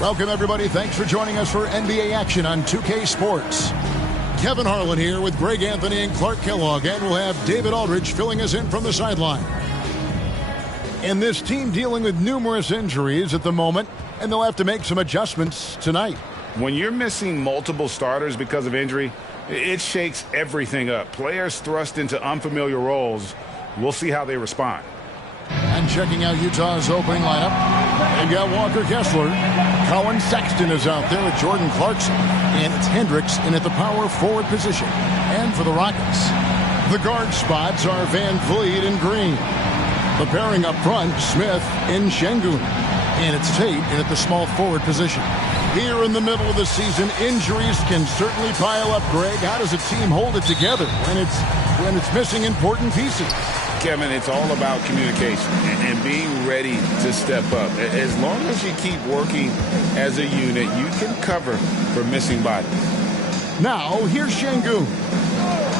Welcome, everybody. Thanks for joining us for NBA action on 2K Sports. Kevin Harlan here with Greg Anthony and Clark Kellogg, and we'll have David Aldridge filling us in from the sideline. And this team dealing with numerous injuries at the moment, and they'll have to make some adjustments tonight. When you're missing multiple starters because of injury, it shakes everything up. Players thrust into unfamiliar roles. We'll see how they respond. And checking out Utah's opening lineup, they've got Walker Kessler. Colin Sexton is out there with Jordan Clarkson. And it's Hendricks in at the power forward position. And for the Rockets, the guard spots are Van Vliet and Green. The pairing up front, Smith and Şengün. And it's Tate in at the small forward position. Here in the middle of the season, injuries can certainly pile up, Greg. How does a team hold it together when it's missing important pieces? Kevin, it's all about communication and being ready to step up. As long as you keep working as a unit, you can cover for missing bodies. Now, here's Şengün.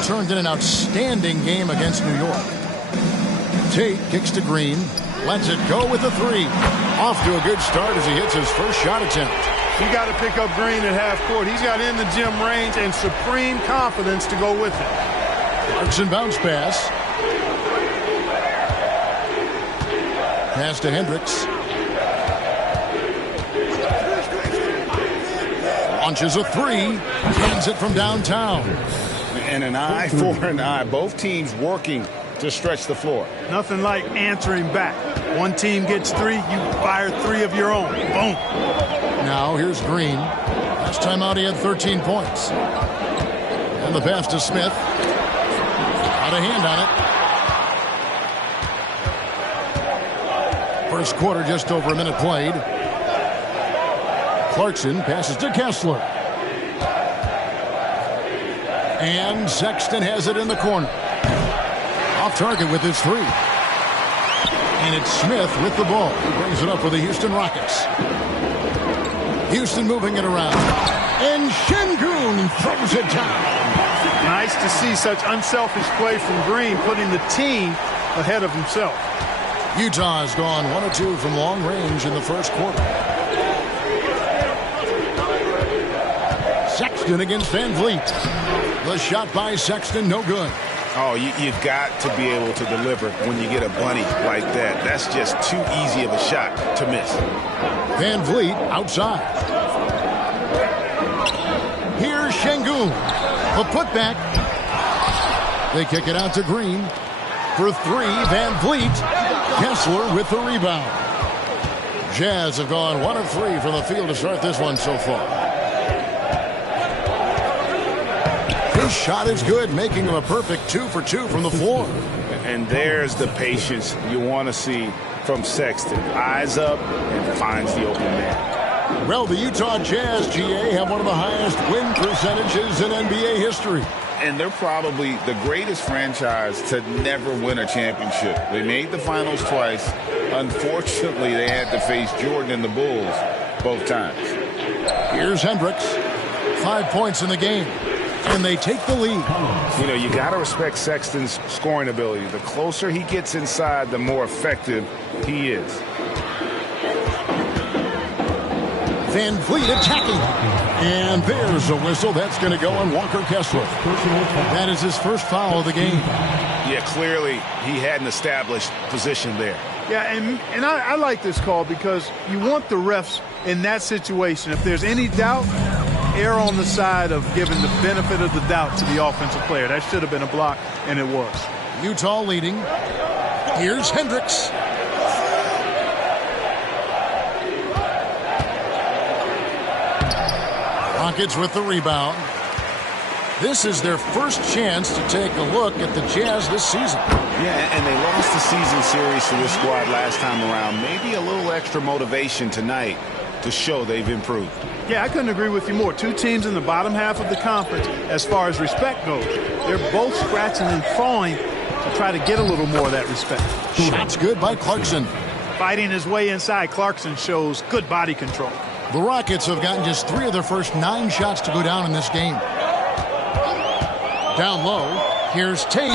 Turned in an outstanding game against New York. Tate kicks to Green. Lets it go with a three. Off to a good start as he hits his first shot attempt. You got to pick up Green at half court. He's got in the gym range and supreme confidence to go with it. Clarkson bounce pass. Pass to Hendricks. Launches a three. Hands it from downtown. And an eye for an eye. Both teams working to stretch the floor. Nothing like answering back. One team gets three, you fire three of your own. Boom. Now here's Green. Last time out he had 13 points. And the pass to Smith. Out of hand on it. First quarter, just over a minute played. Clarkson passes to Kessler. And Sexton has it in the corner. Off target with his three. And it's Smith with the ball. He brings it up for the Houston Rockets. Houston moving it around. And Şengün throws it down. Nice to see such unselfish play from Green, putting the team ahead of himself. Utah has gone 1 of 2 from long range in the first quarter. Sexton against Van Vliet. The shot by Sexton, no good. Oh, you've got to be able to deliver when you get a bunny like that. That's just too easy of a shot to miss. Van Vliet outside. Here's Şengün. The putback. They kick it out to Green. For three, Van Vliet. Kessler with the rebound. Jazz have gone 1 of 3 from the field to start this one so far. His shot is good, making him a perfect 2 for 2 from the floor. And there's the patience you want to see from Sexton. Eyes up and finds the open man. Well, the Utah Jazz, GA, have one of the highest win percentages in NBA history. And they're probably the greatest franchise to never win a championship. They made the finals twice. Unfortunately, they had to face Jordan and the Bulls both times. Here's Hendricks. 5 points in the game. And they take the lead. You know, you got to respect Sexton's scoring ability. The closer he gets inside, the more effective he is. Van Vliet attacking. And there's a whistle. That's going to go on Walker Kessler. That is his first foul of the game. Yeah, clearly he had an established position there. Yeah, and I like this call because you want the refs in that situation. If there's any doubt, err on the side of giving the benefit of the doubt to the offensive player. That should have been a block, and it was. Utah leading. Here's Hendricks. Rockets with the rebound. This is their first chance to take a look at the Jazz this season. Yeah, and they lost the season series to this squad last time around. Maybe a little extra motivation tonight to show they've improved. Yeah, I couldn't agree with you more. Two teams in the bottom half of the conference as far as respect goes. They're both scratching and clawing to try to get a little more of that respect. Shots good by Clarkson. Fighting his way inside, Clarkson shows good body control. The Rockets have gotten just 3 of their first 9 shots to go down in this game. Down low, Here's Tate,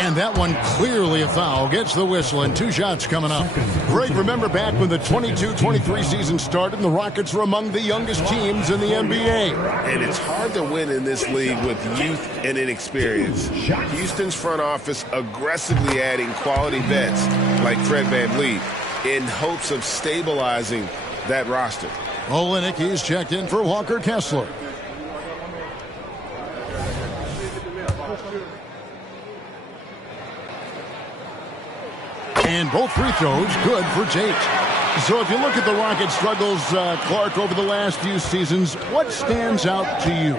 and that one clearly a foul. Gets the whistle, and 2 shots coming up. Greg, remember back when the 22-23 season started, and the Rockets were among the youngest teams in the NBA. And it's hard to win in this league with youth and inexperience. Houston's front office aggressively adding quality vets like Fred VanVleet in hopes of stabilizing that roster. Olynyk, he's checked in for Walker Kessler. And both free throws good for Tate. So if you look at the Rockets' struggles, Clark, over the last few seasons, what stands out to you?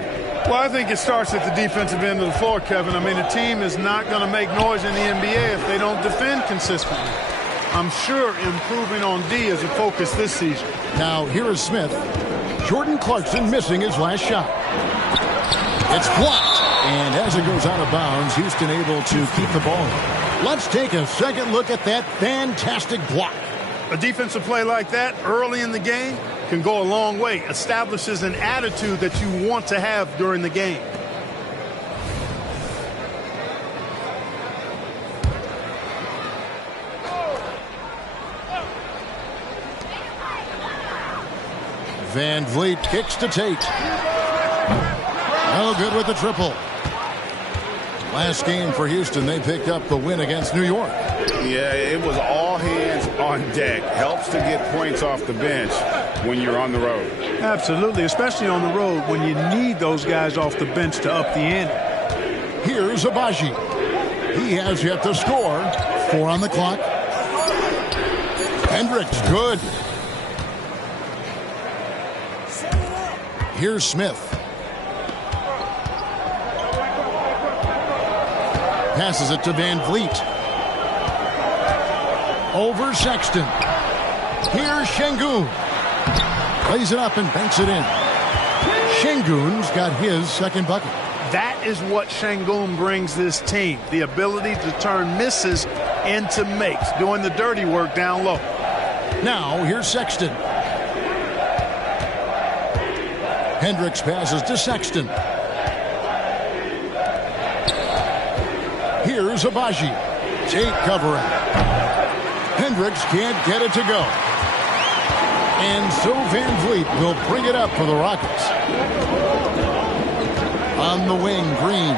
Well, I think it starts at the defensive end of the floor, Kevin. I mean, a team is not going to make noise in the NBA if they don't defend consistently. I'm sure improving on D is a focus this season. Now, here is Smith. Jordan Clarkson missing his last shot. It's blocked. And as it goes out of bounds, Houston able to keep the ball. Let's take a second look at that fantastic block. A defensive play like that early in the game can go a long way. Establishes an attitude that you want to have during the game. VanVleet kicks to Tate. No good with the triple. Last game for Houston, they picked up the win against New York. Yeah, it was all hands on deck. Helps to get points off the bench when you're on the road. Absolutely, especially on the road when you need those guys off the bench to up the ante. Here's Abaji. He has yet to score. 4 on the clock. Hendricks, good. Here's Smith. Passes it to VanVleet. Over Sexton. Here's Şengün. Plays it up and banks it in. Şengün's got his second bucket. That is what Şengün brings this team. The ability to turn misses into makes. Doing the dirty work down low. Now, here's Sexton. Hendricks passes to Sexton. Here's Abaji. Tate covering. Hendricks can't get it to go. And so VanVleet will bring it up for the Rockets. On the wing, Green.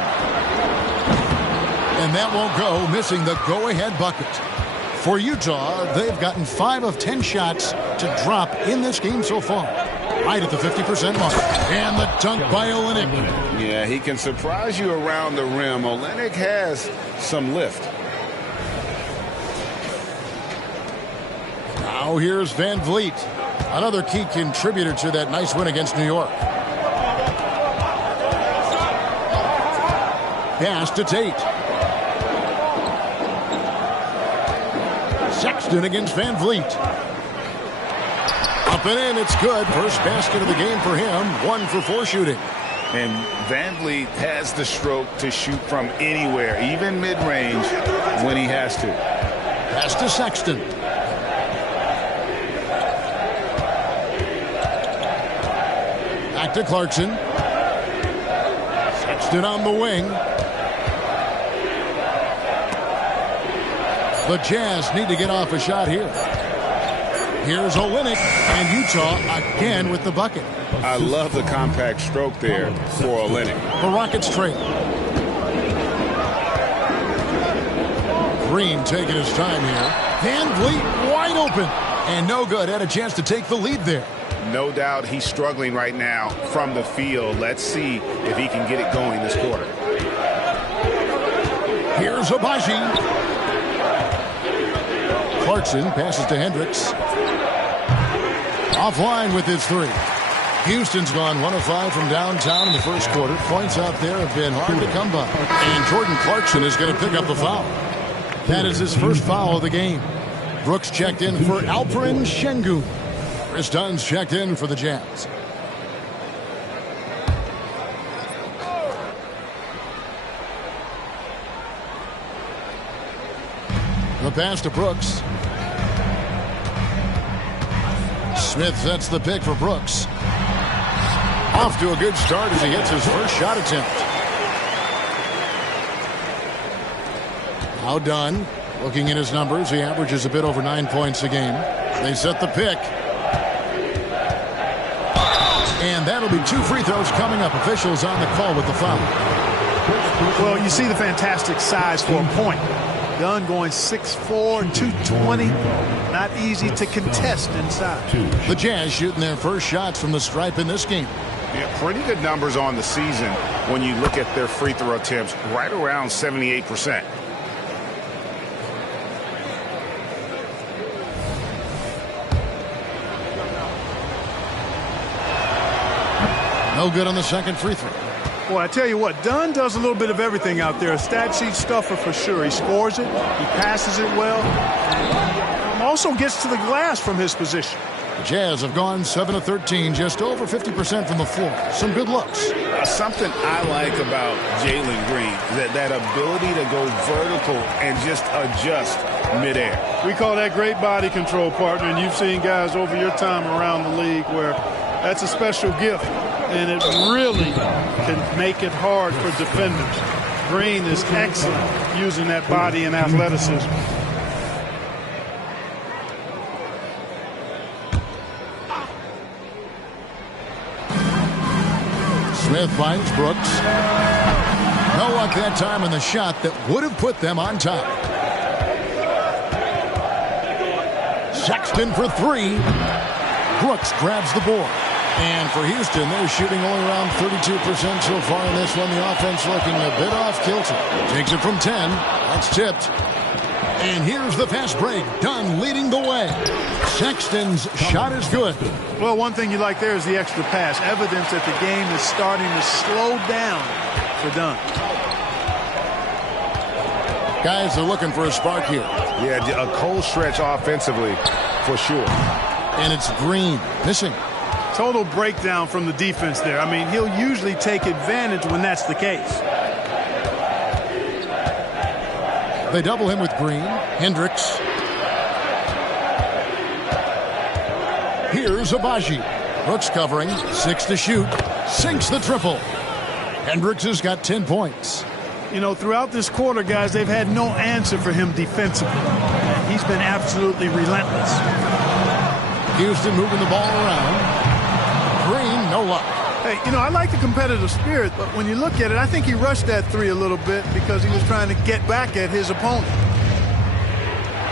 And that won't go, missing the go-ahead bucket. For Utah, they've gotten 5 of 10 shots to drop in this game so far. Right at the 50% mark. And the dunk by Olynyk. Yeah, he can surprise you around the rim. Olynyk has some lift. Now here's VanVleet. Another key contributor to that nice win against New York. Pass to Tate. Sexton against VanVleet. Up and in, it's good. First basket of the game for him. 1 for 4 shooting. And VanVleet has the stroke to shoot from anywhere, even mid-range, when he has to. Pass to Sexton. Back to Clarkson. Sexton on the wing. The Jazz need to get off a shot here. Here's Olynyk, and Utah again with the bucket. I love the compact stroke there for Olynyk. The Rockets trail. Green taking his time here. VanVleet wide open. And no good. Had a chance to take the lead there. No doubt he's struggling right now from the field. Let's see if he can get it going this quarter. Here's Abaji. Clarkson passes to Hendricks. Offline with his 3. Houston's gone 1 of 5 from downtown in the first quarter. Points out there have been hard to come by. And Jordan Clarkson is going to pick up a foul. That is his first foul of the game. Brooks checked in for Alperen Şengün. Chris Dunn's checked in for the Jazz. The pass to Brooks. Smith sets the pick for Brooks. Off to a good start as he hits his first shot attempt. Now Dunn, looking at his numbers, he averages a bit over 9 points a game. They set the pick. And that'll be 2 free throws coming up. Officials on the call with the foul. Well, you see the fantastic size for a point. Dunn going 6'4", 220. Not easy to contest inside. The Jazz shooting their first shots from the stripe in this game. Yeah, pretty good numbers on the season when you look at their free throw attempts, right around 78%. No good on the second free throw. Well, I tell you what, Dunn does a little bit of everything out there. A stat sheet stuffer for sure. He scores it, he passes it well, and also gets to the glass from his position. The Jazz have gone 7 of 13, just over 50% from the floor. Some good looks. Something I like about Jalen Green, that ability to go vertical and just adjust midair. We call that great body control, partner, and you've seen guys over your time around the league where that's a special gift, and it really can make it hard for defenders. Green is excellent using that body and athleticism. Smith finds Brooks. No luck that time in the shot that would have put them on top. Sexton for 3. Brooks grabs the board. And for Houston, they're shooting only around 32% so far in this one. The offense looking a bit off kilter. Takes it from 10. That's tipped. And here's the fast break. Dunn leading the way. Sexton's shot is good. Well, one thing you like there is the extra pass. Evidence that the game is starting to slow down for Dunn. Guys are looking for a spark here. Yeah, a cold stretch offensively for sure. And it's Green missing. Total breakdown from the defense there. I mean, he'll usually take advantage when that's the case. They double him with Green. Hendricks. Here's Abaji. Brooks covering. 6 to shoot. Sinks the triple. Hendricks has got 10 points. You know, throughout this quarter, guys, they've had no answer for him defensively. He's been absolutely relentless. Houston moving the ball around. Green, no luck. Hey, you know, I like the competitive spirit, but when you look at it, I think he rushed that 3 a little bit because he was trying to get back at his opponent.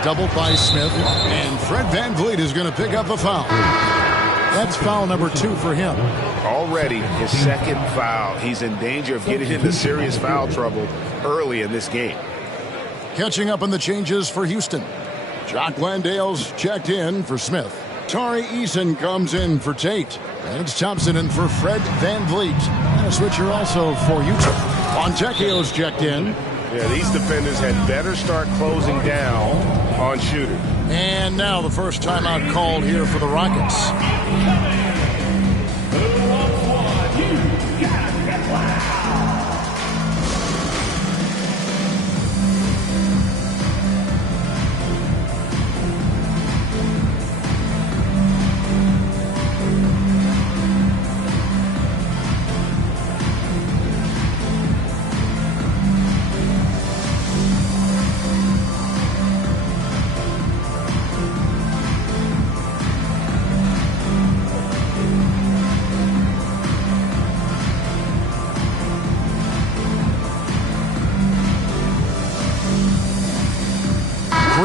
Doubled by Smith, and Fred VanVleet is going to pick up a foul. That's foul number 2 for him. Already his second foul. He's in danger of getting into serious foul trouble early in this game. Catching up on the changes for Houston. Jock Landale's checked in for Smith. Tari Eason comes in for Tate. And it's Thompson in for Fred VanVleet. And a switcher also for Utah. Fontecchio's checked in. Yeah, these defenders had better start closing down on shooters. And now the first timeout called here for the Rockets.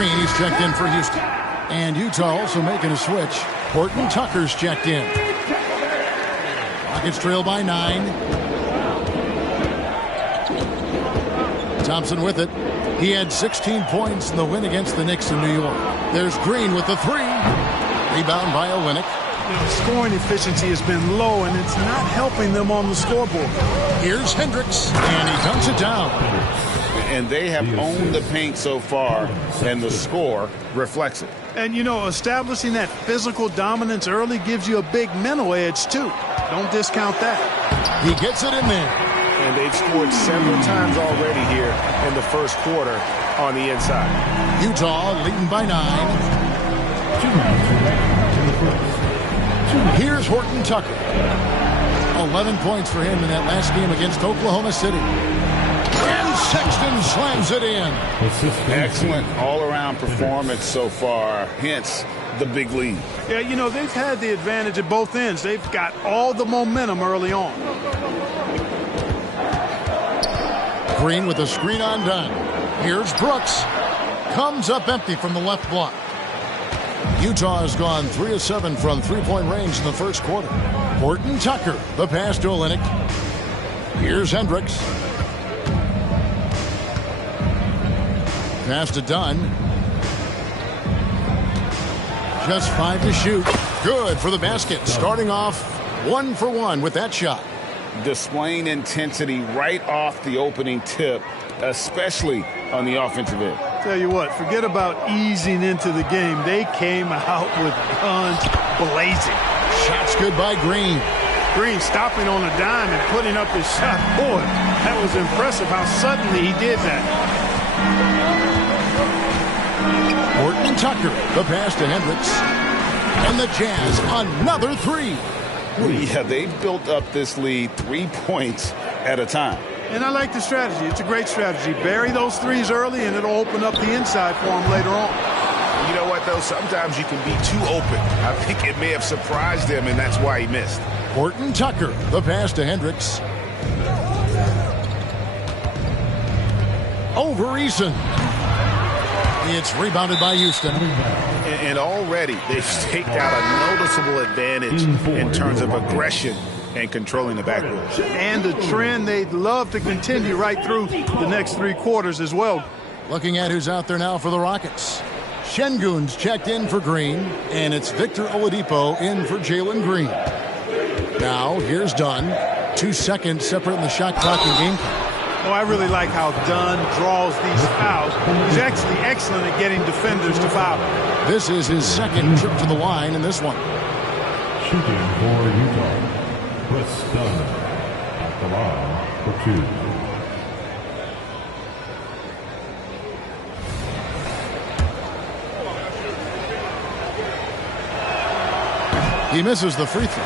He's checked in for Houston. And Utah also making a switch. Horton Tucker's checked in. Rockets trail by 9. Thompson with it. He had 16 points in the win against the Knicks in New York. There's Green with the 3. Rebound by Olynyk. You know, scoring efficiency has been low, and it's not helping them on the scoreboard. Here's Hendricks, and he dunks it down. And they have owned the paint so far, and the score reflects it. And, you know, establishing that physical dominance early gives you a big mental edge, too. Don't discount that. He gets it in there. And they've scored several times already here in the first quarter on the inside. Utah leading by 9. Here's Horton Tucker. 11 points for him in that last game against Oklahoma City. And Sexton slams it in. Excellent all-around performance so far, hence the big lead. Yeah, you know, they've had the advantage at both ends. They've got all the momentum early on. Green with a screen on Dunn. Here's Brooks. Comes up empty from the left block. Utah has gone 3 of 7 from three-point range in the first quarter. Horton Tucker, the pass to Olynyk. Here's Hendricks. Pass to Dunn. Just 5 to shoot. Good for the basket. Starting off 1 for 1 with that shot. Displaying intensity right off the opening tip, especially on the offensive end. Tell you what, forget about easing into the game. They came out with guns blazing. Shots good by Green. Green stopping on a dime and putting up his shot. Boy, that was impressive how suddenly he did that. Horton Tucker, the pass to Hendricks. And the Jazz, another 3. Yeah, they've built up this lead 3 points at a time. And I like the strategy. It's a great strategy. Bury those threes early, and it'll open up the inside for them later on. You know what, though? Sometimes you can be too open. I think it may have surprised him, and that's why he missed. Horton Tucker, the pass to Hendricks. Over Eason. It's rebounded by Houston. And already they've staked out a noticeable advantage in terms of aggression and controlling the backboard. And the trend they'd love to continue right through the next 3 quarters as well. Looking at who's out there now for the Rockets. Şengün's checked in for Green, and it's Victor Oladipo in for Jalen Green. Now, here's Dunn. 2 seconds separating the shot clock and game clock. Oh, I really like how Dunn draws these fouls. He's actually excellent at getting defenders to foul. This is his second trip to the line in this one. Shooting for Utah, Chris Dunn at the line for 2. He misses the free throw.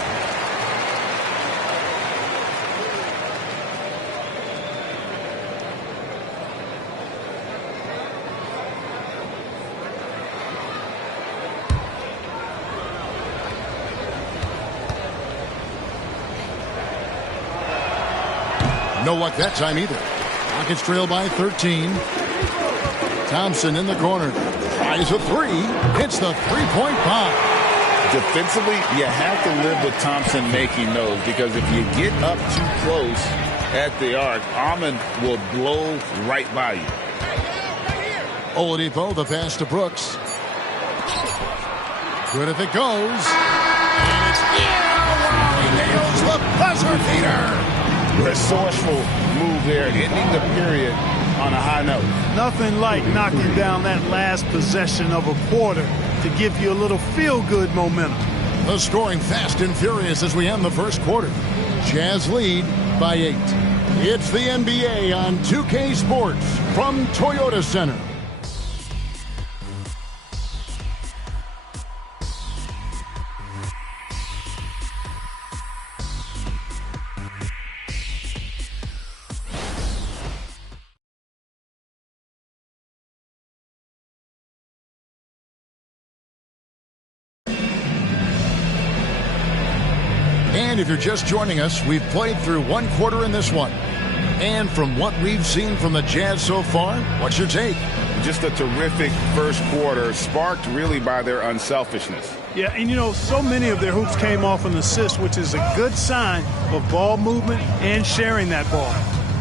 No luck that time either. Rockets trail by 13. Thompson in the corner. Tries a 3. Hits the three-point bomb. Defensively, you have to live with Thompson making those, because if you get up too close at the arc, Amon will blow right by you. Oladipo, the pass to Brooks. Good if it goes. And it's he nails the buzzer beater. Resourceful move there, ending the period on a high note. Nothing like knocking down that last possession of a quarter to give you a little feel-good momentum. The scoring fast and furious as we end the first quarter. Jazz lead by 8. It's the NBA on 2K Sports from Toyota Center. And if you're just joining us, we've played through 1 quarter in this one. And from what we've seen from the Jazz so far, what's your take? Just a terrific first quarter, sparked really by their unselfishness. Yeah, and you know, so many of their hoops came off an assist, which is a good sign of ball movement and sharing that ball.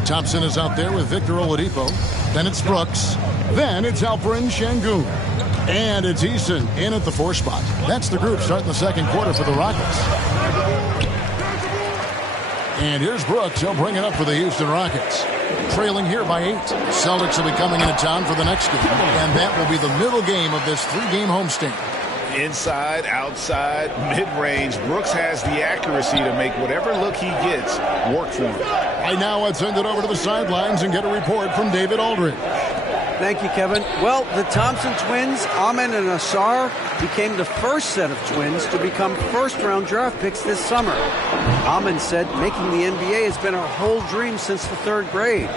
Thompson is out there with Victor Oladipo. Then it's Brooks. Then it's Alperen Şengün. And it's Eason in at the 4 spot. That's the group starting the second quarter for the Rockets. And here's Brooks. He'll bring it up for the Houston Rockets. Trailing here by 8. Celtics will be coming into town for the next game. And that will be the middle game of this 3-game homestand. Inside, outside, mid-range, Brooks has the accuracy to make whatever look he gets work for him. Right now, let's send it over to the sidelines and get a report from David Aldridge. Thank you, Kevin. Well, the Thompson twins, Amon and Asar, became the first set of twins to become first-round draft picks this summer. Amon said making the NBA has been our whole dream since the 3rd grade.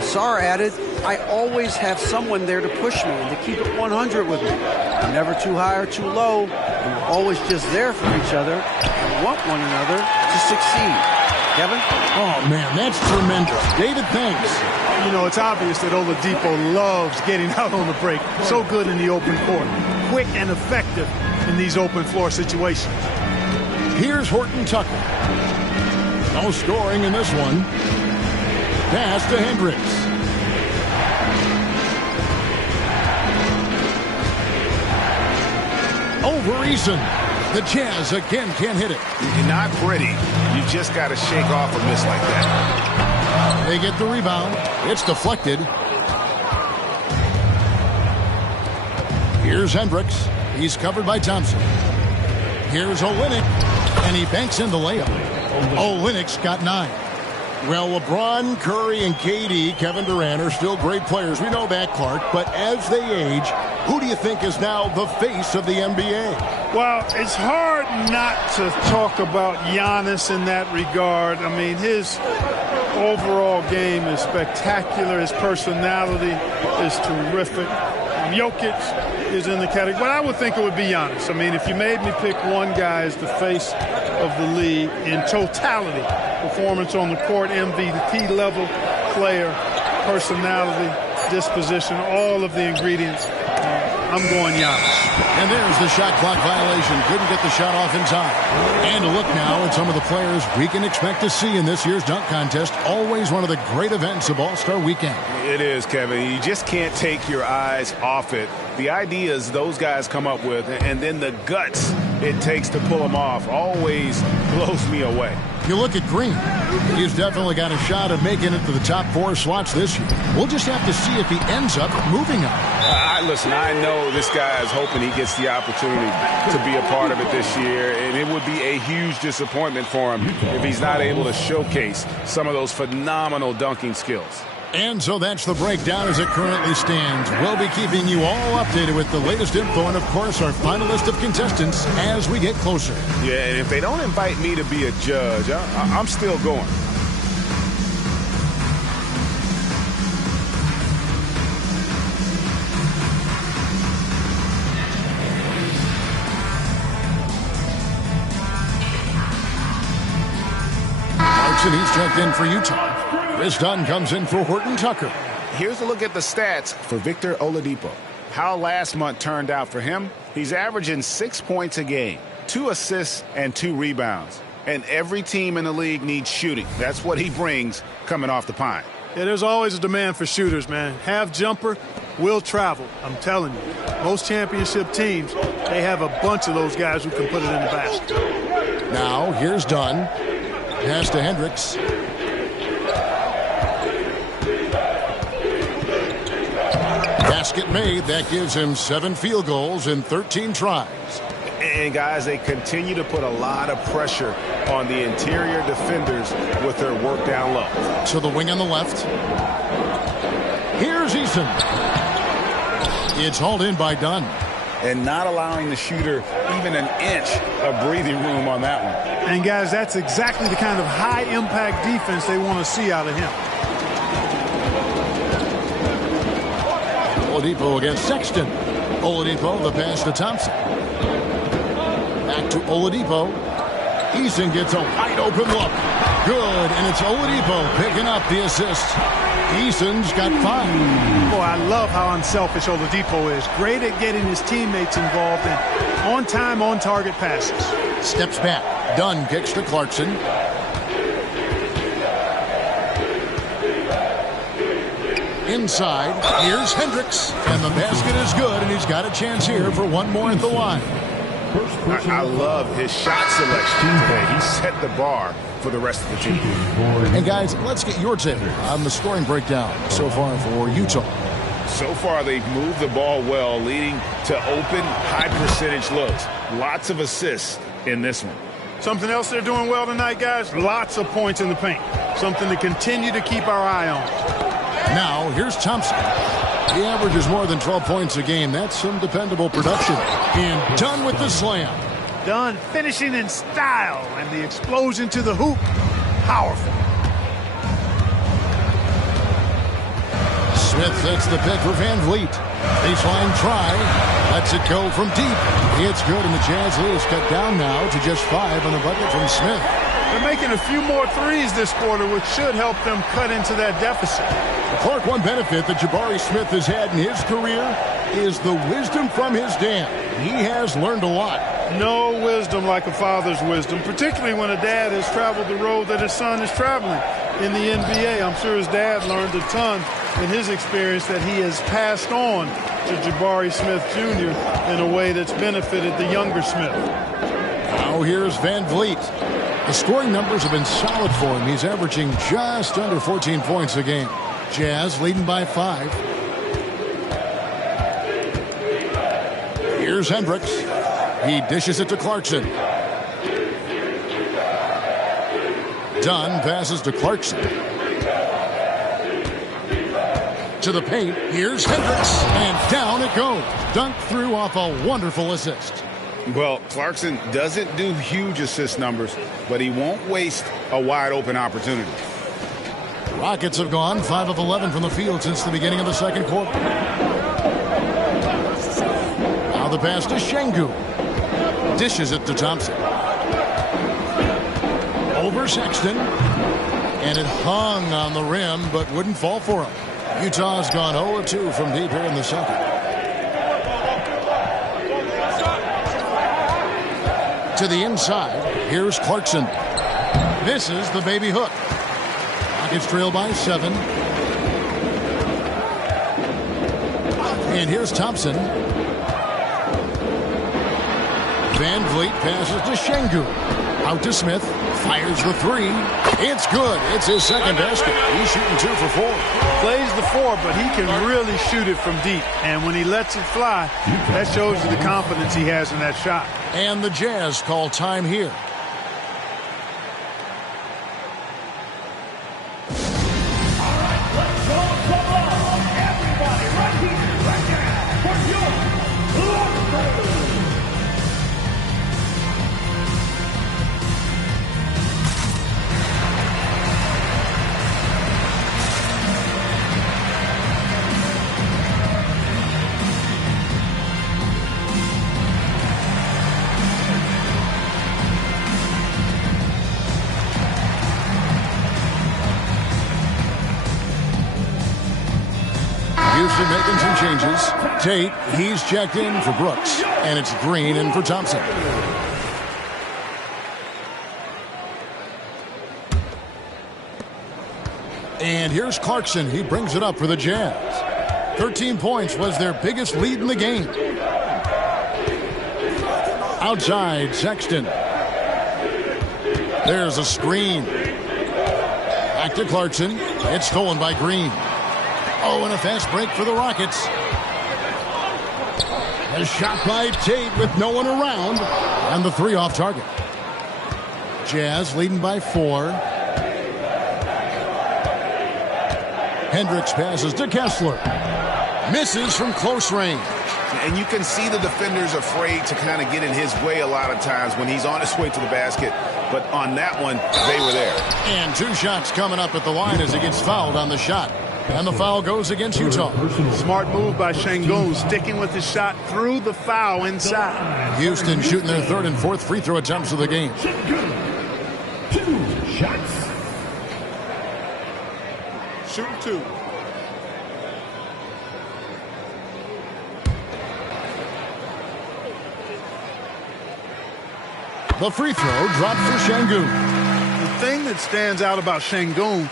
Sarr added, I always have someone there to push me and to keep it 100 with me. I'm never too high or too low, and we're always just there for each other and want one another to succeed. Kevin? Oh, man, that's tremendous. David, thanks. You know, it's obvious that Oladipo loves getting out on the break. So good in the open court. Quick and effective in these open floor situations. Here's Horton Tucker. No scoring in this one. Pass to Hendricks. Over Eason. The Jazz again can't hit it. You're not pretty. You just got to shake off a miss like that. They get the rebound. It's deflected. Here's Hendricks. He's covered by Thompson. Here's Olynyk, and he banks in the layup. Olynyk's got 9. Well, LeBron, Curry, and KD, Kevin Durant, are still great players. We know that, Clark. But as they age, who do you think is now the face of the NBA? Well, it's hard not to talk about Giannis in that regard. I mean, his overall game is spectacular. His personality is terrific. Jokic is in the category, but I would think it would be Giannis. I mean, if you made me pick one guy as the face of the league in totality, performance on the court, MVP level player, personality, disposition, all of the ingredients, I'm going Giannis. And there's the shot clock violation. Couldn't get the shot off in time. And a look now at some of the players we can expect to see in this year's dunk contest. Always one of the great events of All-Star Weekend. It is, Kevin. You just can't take your eyes off it. The ideas those guys come up with, and then the guts it takes to pull them off, always blows me away. You look at Green. He's definitely got a shot at making it to the top 4 slots this year. We'll just have to see if he ends up moving up. Listen, I know this guy is hoping he gets the opportunity to be a part of it this year, and it would be a huge disappointment for him if he's not able to showcase some of those phenomenal dunking skills. And so that's the breakdown as it currently stands. We'll be keeping you all updated with the latest info and, of course, our final list of contestants as we get closer. Yeah, and if they don't invite me to be a judge, I'm still going. He's checked in for Utah. Chris Dunn comes in for Horton Tucker. Here's a look at the stats for Victor Oladipo. How last month turned out for him. He's averaging 6 points a game, 2 assists, and 2 rebounds. And every team in the league needs shooting. That's what he brings coming off the pine. Yeah, there's always a demand for shooters, man. Half jumper will travel. I'm telling you. Most championship teams, they have a bunch of those guys who can put it in the basket. Now, here's Dunn. Pass to Hendricks. Basket made. That gives him 7 field goals in 13 tries. And, guys, they continue to put a lot of pressure on the interior defenders with their work down low. To the wing on the left. Here's Eason. It's hauled in by Dunn. And not allowing the shooter even an inch of breathing room on that one. And, guys, that's exactly the kind of high-impact defense they want to see out of him. Oladipo against Sexton. Oladipo, the pass to Thompson. Back to Oladipo. Eason gets a wide-open look. Good, and it's Oladipo picking up the assist. Eason's got 5. Boy, I love how unselfish Oladipo is. Great at getting his teammates involved in on-time, on-target passes. Steps back. Dunn kicks to Clarkson. Inside, here's Hendricks. And the basket is good, and he's got a chance here for one more at the line. I love his shot selection today. He set the bar for the rest of the team. And, guys, let's get your take on the scoring breakdown so far for Utah. So far, they've moved the ball well, leading to open, high-percentage looks. Lots of assists in this one. Something else they're doing well tonight, guys, lots of points in the paint. Something to continue to keep our eye on. Now, here's Thompson. He averages more than 12 points a game. That's some dependable production. And Dunn with the slam. Dunn finishing in style, and the explosion to the hoop. Powerful. Smith sets the pick for Van Vliet. Baseline try. Lets it go from deep. It's good, and the Jazz lead is cut down now to just 5 on the bucket from Smith. They're making a few more threes this quarter, which should help them cut into that deficit. Clark, one benefit that Jabari Smith has had in his career is the wisdom from his dad. He has learned a lot. No wisdom like a father's wisdom, particularly when a dad has traveled the road that his son is traveling in the NBA. I'm sure his dad learned a ton in his experience that he has passed on to Jabari Smith Jr. in a way that's benefited the younger Smith. Now here's Van Vliet. The scoring numbers have been solid for him. He's averaging just under 14 points a game. Jazz leading by 5. Here's Hendricks. He dishes it to Clarkson. Dunn passes to Clarkson. To the paint. Here's Hendricks. And down it goes. Dunked through off a wonderful assist. Well, Clarkson doesn't do huge assist numbers, but he won't waste a wide open opportunity. Rockets have gone 5 of 11 from the field since the beginning of the second quarter. Now the pass to Şengün. Dishes it to Thompson. Over Sexton. And it hung on the rim, but wouldn't fall for him. Utah's gone 0-2 from deep here in the second. To the inside, here's Clarkson. Misses the baby hook. Rockets trail by 7. And here's Thompson. Van Vliet passes to Şengün. Out to Smith. Fires the 3. It's good. It's his second basket. He's shooting 2 for 4. Plays the 4, but he can really shoot it from deep. And when he lets it fly, that shows you the confidence he has in that shot. And the Jazz call time here. Houston making some changes. Tate, he's checked in for Brooks. And it's Green in for Thompson. And here's Clarkson. He brings it up for the Jazz. 13 points was their biggest lead in the game. Outside, Sexton. There's a screen. Back to Clarkson. It's stolen by Green. Oh, and a fast break for the Rockets. A shot by Tate with no one around. And the 3 off target. Jazz leading by 4. Hendricks passes to Kessler. Misses from close range. And you can see the defenders afraid to kind of get in his way a lot of times when he's on his way to the basket. But on that one, they were there. And 2 shots coming up at the line as he gets fouled on the shot. And the foul goes against Utah. Smart move by Şengün, sticking with his shot through the foul inside. Houston shooting their 3rd and 4th free throw attempts of the game. 2 shots. Shoot 2. The free throw dropped for Şengün. The thing that stands out about Şengün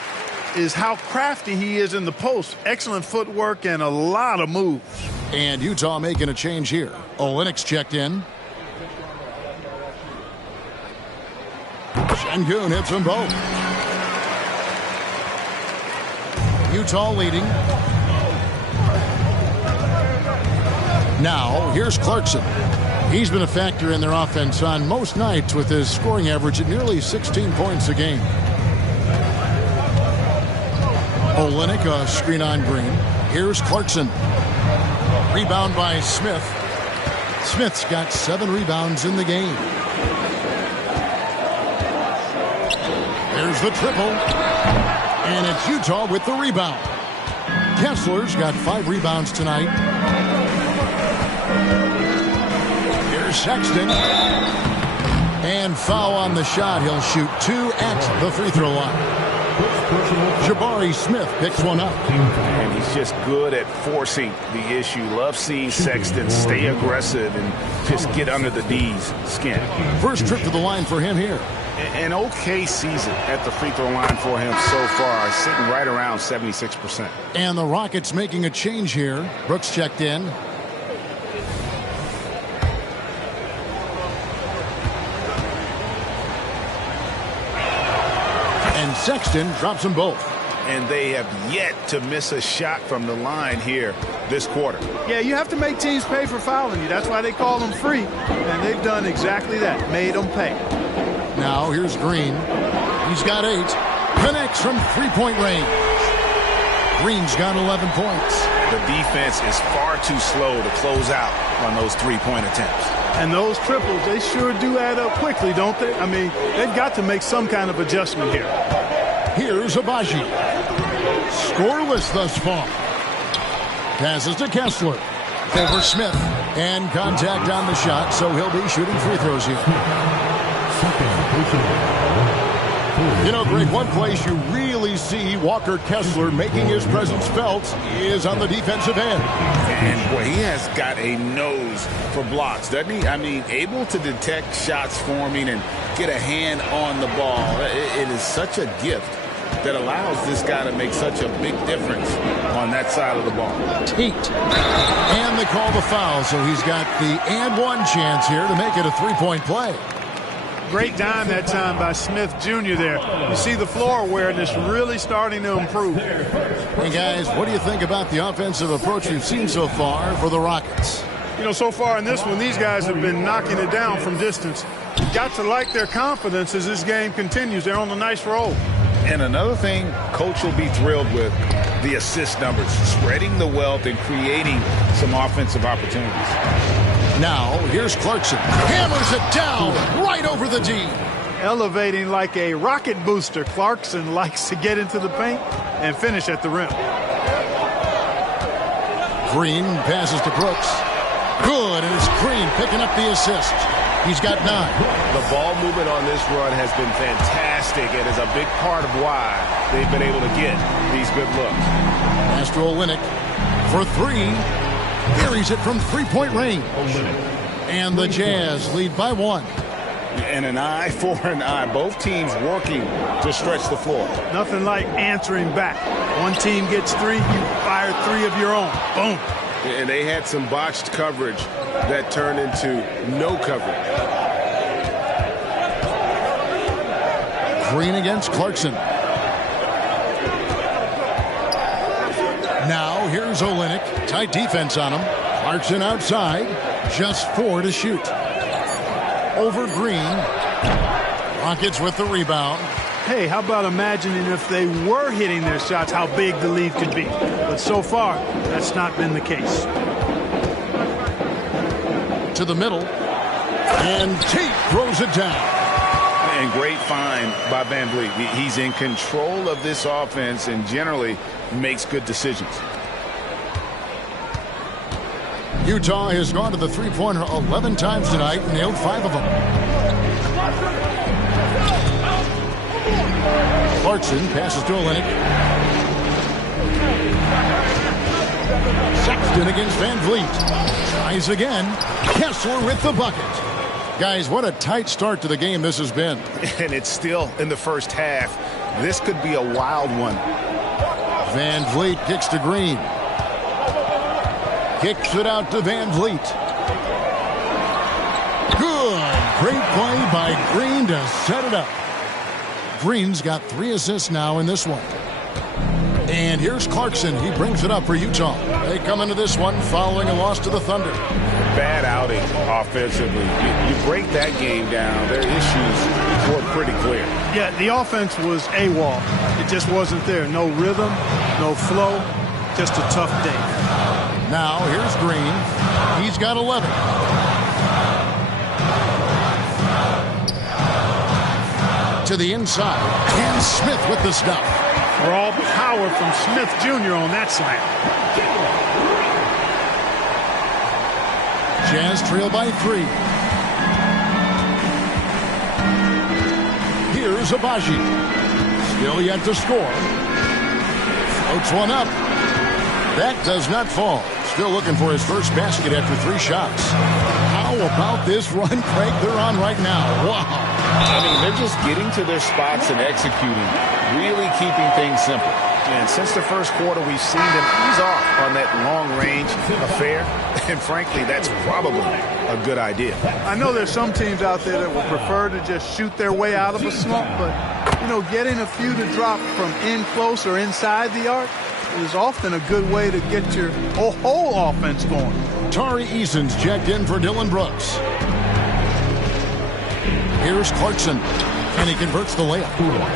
is how crafty he is in the post. Excellent footwork and a lot of moves. And Utah making a change here. Olynyk's checked in. Şengün hits them both. Utah leading. Now, here's Clarkson. He's been a factor in their offense on most nights with his scoring average at nearly 16 points a game. Olynyk, a screen on Green. Here's Clarkson. Rebound by Smith. Smith's got 7 rebounds in the game. There's the triple. And it's Utah with the rebound. Kessler's got 5 rebounds tonight. Here's Sexton. And foul on the shot. He'll shoot 2 at the free throw line. Jabari Smith picks one up. And he's just good at forcing the issue. Love seeing Sexton stay aggressive and just get under the D's skin. First trip to the line for him here. An okay season at the free throw line for him so far, sitting right around 76%. And the Rockets making a change here. Brooks checked in. And Sexton drops them both. And they have yet to miss a shot from the line here this quarter. Yeah, you have to make teams pay for fouling you. That's why they call them free. And they've done exactly that, made them pay. Now here's Green. He's got 8. Connects from three-point range. Green's got 11 points. The defense is far too slow to close out on those three-point attempts. And those triples, they sure do add up quickly, don't they? I mean, they've got to make some kind of adjustment here. Here's Abaji. Scoreless thus far. Passes to Kessler. Over Smith. And contact on the shot, so he'll be shooting free throws here. You know, Greg, one place you really see Walker Kessler making his presence felt is on the defensive end. And boy, he has got a nose for blocks, doesn't he? I mean, able to detect shots forming and get a hand on the ball. It is such a gift that allows this guy to make such a big difference on that side of the ball. Tate. And they call the foul, so he's got the and one chance here to make it a three-point play. Great dime that time by Smith Jr. there. You see the floor awareness really starting to improve. Hey, guys, what do you think about the offensive approach you've seen so far for the Rockets? You know, so far in this one, these guys have been knocking it down from distance. Got to like their confidence as this game continues. They're on a nice roll. And another thing Coach will be thrilled with, the assist numbers, spreading the wealth and creating some offensive opportunities. Now, here's Clarkson. Hammers it down right over the D. Elevating like a rocket booster. Clarkson likes to get into the paint and finish at the rim. Green passes to Brooks. Good, and it's Green picking up the assist. He's got 9. The ball movement on this run has been fantastic and is a big part of why they've been able to get these good looks. Master Olynyk for 3. Carries it from three-point range. And the Jazz lead by 1. And an eye for an eye. Both teams working to stretch the floor. Nothing like answering back. One team gets 3, you fire 3 of your own. Boom. And they had some botched coverage that turned into no coverage. Green against Clarkson. Now here's Olynyk. Tight defense on him. Clarkson outside. Just 4 to shoot. Over Green. Rockets with the rebound. Hey, how about imagining if they were hitting their shots, how big the lead could be. But so far, that's not been the case. To the middle. And Tate throws it down. And great find by Van Vliet. He's in control of this offense and generally makes good decisions. Utah has gone to the three-pointer 11 times tonight and nailed 5 of them. Clarkson passes to Olynyk. Sexton against Van Vliet. Tries again. Kessler with the bucket. Guys, what a tight start to the game this has been. And it's still in the first half. This could be a wild one. Van Vliet kicks to Green. Kicks it out to Van Vliet. Good. Great play by Green to set it up. Green's got 3 assists now in this one. And here's Clarkson. He brings it up for Utah. They come into this one following a loss to the Thunder. Bad outing offensively. You break that game down, their issues were pretty clear. Yeah, the offense was AWOL. It just wasn't there. No rhythm, no flow, just a tough day. Now here's Green. He's got 11. To the inside. And Smith with the stop. Raw power from Smith Jr. on that slam. Jazz trail by 3. Here's Abaji. Still yet to score. Floats one up. That does not fall. Still looking for his first basket after 3 shots. How about this run, Craig, they're on right now? Wow. I mean, they're just getting to their spots and executing, really keeping things simple. And since the first quarter, we've seen them ease off on that long-range affair. And frankly, that's probably a good idea. I know there's some teams out there that would prefer to just shoot their way out of a slump, but, you know, getting a few to drop from in close or inside the arc is often a good way to get your whole offense going. Tari Eason's checked in for Dylan Brooks. Here's Clarkson, and he converts the layup.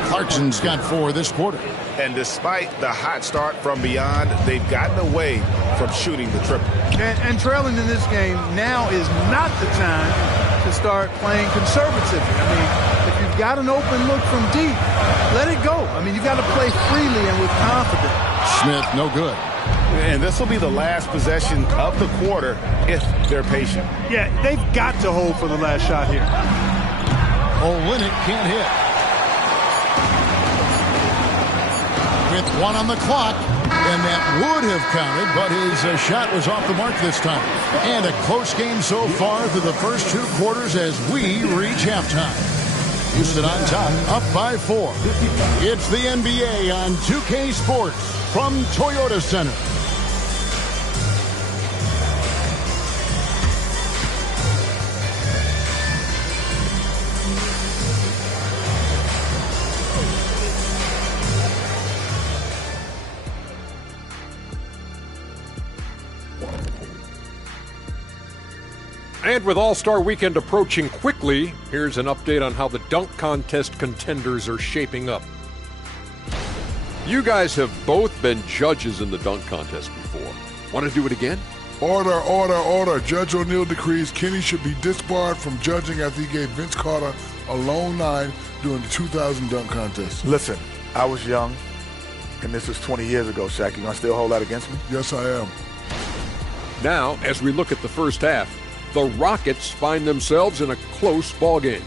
Clarkson's got 4 this quarter. And despite the hot start from beyond, they've gotten away from shooting the triple. And trailing in this game, now is not the time to start playing conservative. I mean, if you've got an open look from deep, let it go. I mean, you've got to play freely and with confidence. Smith, no good. And this will be the last possession of the quarter if they're patient. Yeah, they've got to hold for the last shot here. Olynyk can't hit. With 1 on the clock, and that would have counted, but his shot was off the mark this time. And a close game so far through the first 2 quarters as we reach halftime. Houston on top, up by 4. It's the NBA on 2K Sports from Toyota Center. And with All-Star Weekend approaching quickly, here's an update on how the dunk contest contenders are shaping up. You guys have both been judges in the dunk contest before. Want to do it again? Order, order, order. Judge O'Neill decrees Kenny should be disbarred from judging after he gave Vince Carter a lone 9 during the 2000 dunk contest. Listen, I was young, and this was 20 years ago, Shaq. You gonna still hold that against me? Yes, I am. Now, as we look at the first half, the Rockets find themselves in a close ballgame.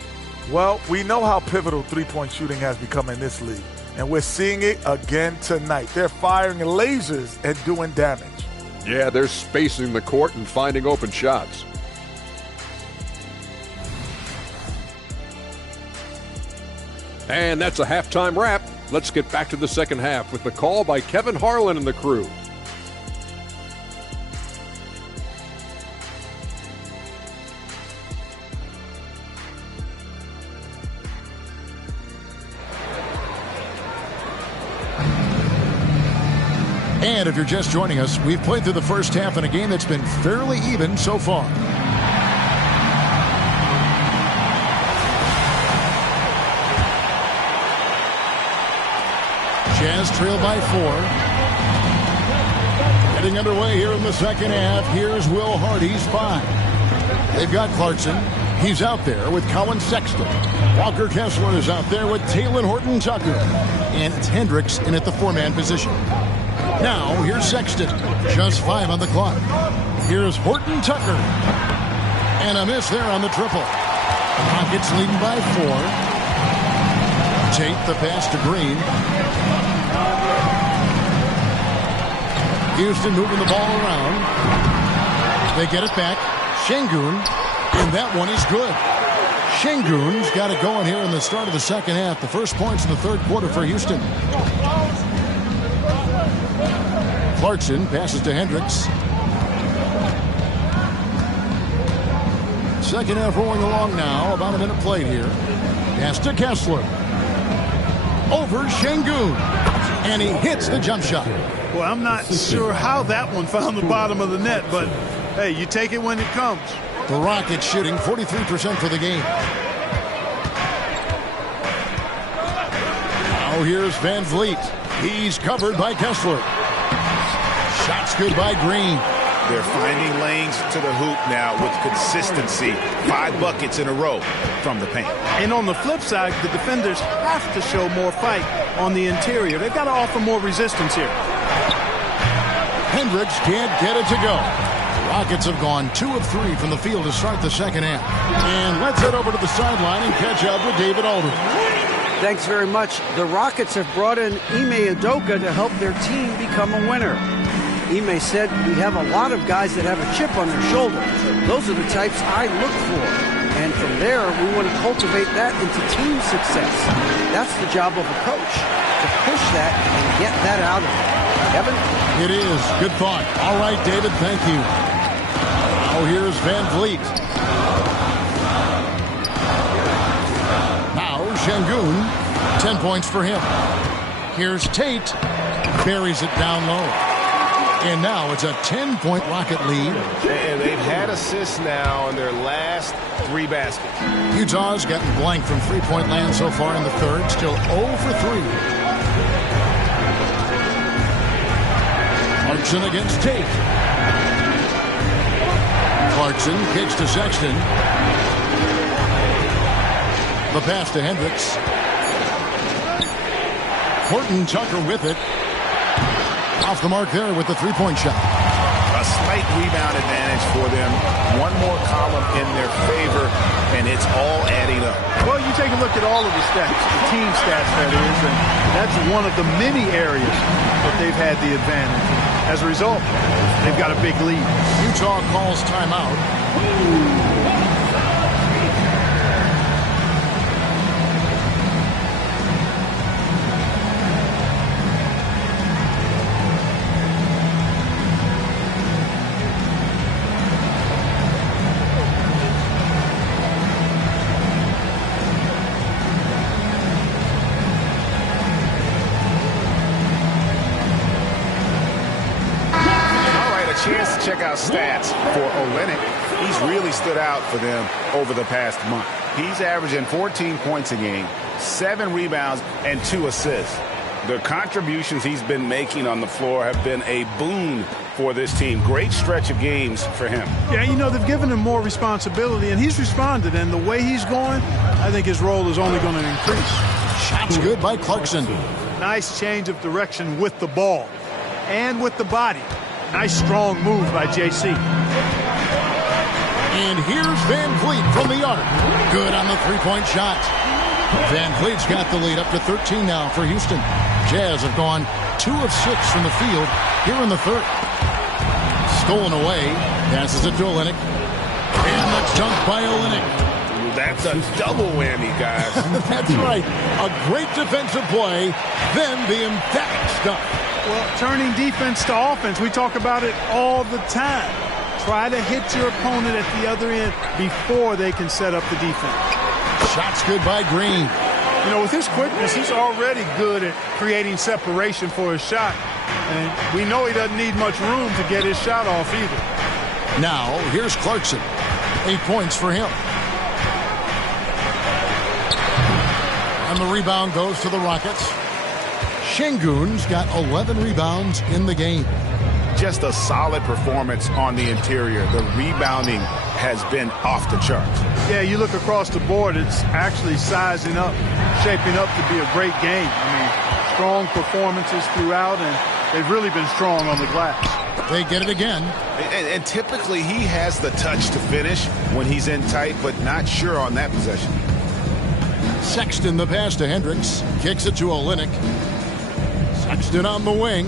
Well, we know how pivotal three-point shooting has become in this league, and we're seeing it again tonight. They're firing lasers and doing damage. Yeah, they're spacing the court and finding open shots. And that's a halftime wrap. Let's get back to the second half with the call by Kevin Harlan and the crew. And if you're just joining us, we've played through the first half in a game that's been fairly even so far. Jazz trail by 4. Getting underway here in the second half. Here's Will Hardy's 5. They've got Clarkson. He's out there with Colin Sexton. Walker Kessler is out there with Talen Horton-Tucker. And it's Hendricks in at the 4-man position. Now, here's Sexton. Just 5 on the clock. Here's Horton-Tucker. And a miss there on the triple. Rockets leading by 4. Tate the pass to Green. Houston moving the ball around. They get it back. Şengün. And that one is good. Şengün's got it going here in the start of the second half. The first points in the third quarter for Houston. Clarkson passes to Hendricks. Second half rolling along now. About a minute played here. Pass to Kessler. Over Şengün. And he hits the jump shot. Well, I'm not sure how that one found the bottom of the net, but hey, you take it when it comes. The Rockets shooting 43% for the game. Now here's Van Vliet. He's covered by Kessler. Shots good by Green. They're finding lanes to the hoop now with consistency. 5 buckets in a row from the paint. And on the flip side, the defenders have to show more fight on the interior. They've got to offer more resistance here. Hendricks can't get it to go. Rockets have gone 2 of 3 from the field to start the second half. And let's head over to the sideline and catch up with David Aldridge. Thanks very much. The Rockets have brought in Ime Udoka to help their team become a winner. Ime said, "We have a lot of guys that have a chip on their shoulder. Those are the types I look for. And from there, we want to cultivate that into team success. That's the job of a coach, to push that and get that out of them." Kevin? It is. Good thought. All right, David, thank you. Now here's Van Vliet. Now Şengün, 10 points for him. Here's Tate. Buries it down low. And now it's a 10-point Rocket lead. And they've had assists now in their last 3 baskets. Utah's gotten blank from three-point land so far in the third. Still 0 for 3. Clarkson against Tate. Clarkson kicks to Sexton. The pass to Hendricks. Horton Tucker with it. Off the mark there with the three-point shot. A slight rebound advantage for them. One more column in their favor, and it's all adding up. Well, you take a look at all of the stats, the team stats, that is, and that's one of the many areas that they've had the advantage. As a result, they've got a big lead. Utah calls timeout. Chance to check out stats for Olynyk. He's really stood out for them over the past month. He's averaging 14 points a game, 7 rebounds, and 2 assists. The contributions he's been making on the floor have been a boon for this team. Great stretch of games for him. Yeah, you know, they've given him more responsibility, and he's responded. And the way he's going, I think his role is only going to increase. Shots good by Clarkson. Nice change of direction with the ball and with the body. Nice strong move by JC. And here's Van Vliet from the arc. Good on the three-point shot. Van Vliet's got the lead up to 13 now for Houston. Jazz have gone 2 of 6 from the field here in the third. Stolen away. Passes it to Olynyk. And the dunk by Olynyk. That's a double whammy, guys. That's right. A great defensive play, then the emphatic stuff. Well, turning defense to offense, we talk about it all the time. Try to hit your opponent at the other end before they can set up the defense. Shots good by Green. You know, with his quickness, he's already good at creating separation for his shot. And we know he doesn't need much room to get his shot off either. Now, here's Clarkson. 8 points for him. And the rebound goes to the Rockets. Şengün's got 11 rebounds in the game. Just a solid performance on the interior. The rebounding has been off the charts. Yeah, you look across the board, it's actually sizing up, shaping up to be a great game. I mean, strong performances throughout, and they've really been strong on the glass. They get it again. And typically he has the touch to finish when he's in tight, but not sure on that possession. Sexton the pass to Hendricks. Kicks it to Olynyk. Sexton on the wing.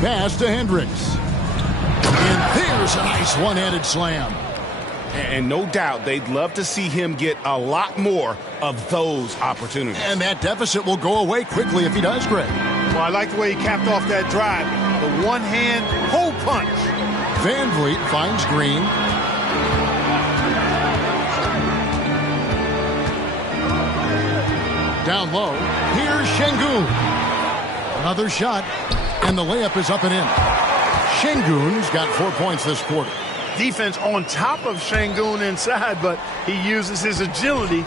Pass to Hendricks. And there's a nice one-handed slam. And no doubt they'd love to see him get a lot more of those opportunities. And that deficit will go away quickly if he does, Greg. Well, I like the way he capped off that drive. The one-hand hole punch. Van Vliet finds Green. Down low. Here's Şengün. Another shot, and the layup is up and in. Şengün's got 4 points this quarter. Defense on top of Şengün inside, but he uses his agility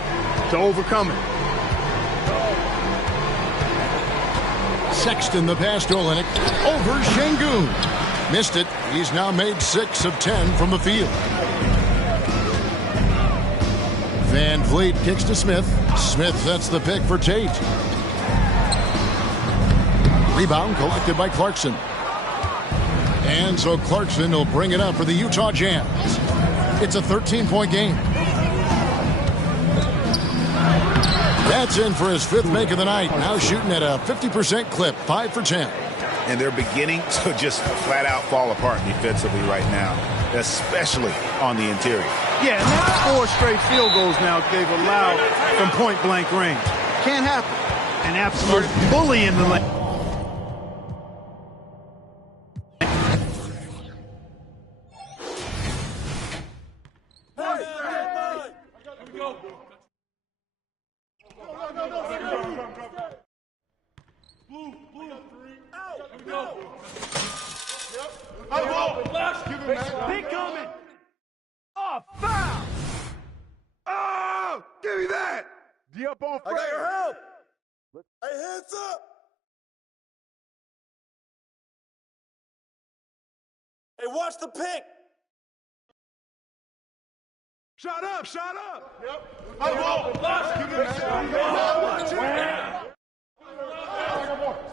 to overcome it. Sexton the pass to Olynyk over Şengün. Missed it. He's now made 6 of 10 from the field. Van Vliet kicks to Smith. Smith sets the pick for Tate. Rebound collected by Clarkson. And so Clarkson will bring it up for the Utah Jazz. It's a 13-point game. That's in for his 5th make of the night. Now shooting at a 50% clip, 5 for 10. And they're beginning to just flat out fall apart defensively right now, especially on the interior. Yeah, and that's 4 straight field goals now they've allowed from point-blank range. Can't happen. An absolute bully in the lane. Big coming. Oh, foul. Oh, give me that. D up on Fred. I got your help. Hey, hands up. Hey, watch the pick. Shot up, shot up. Yep. Hey, give me that.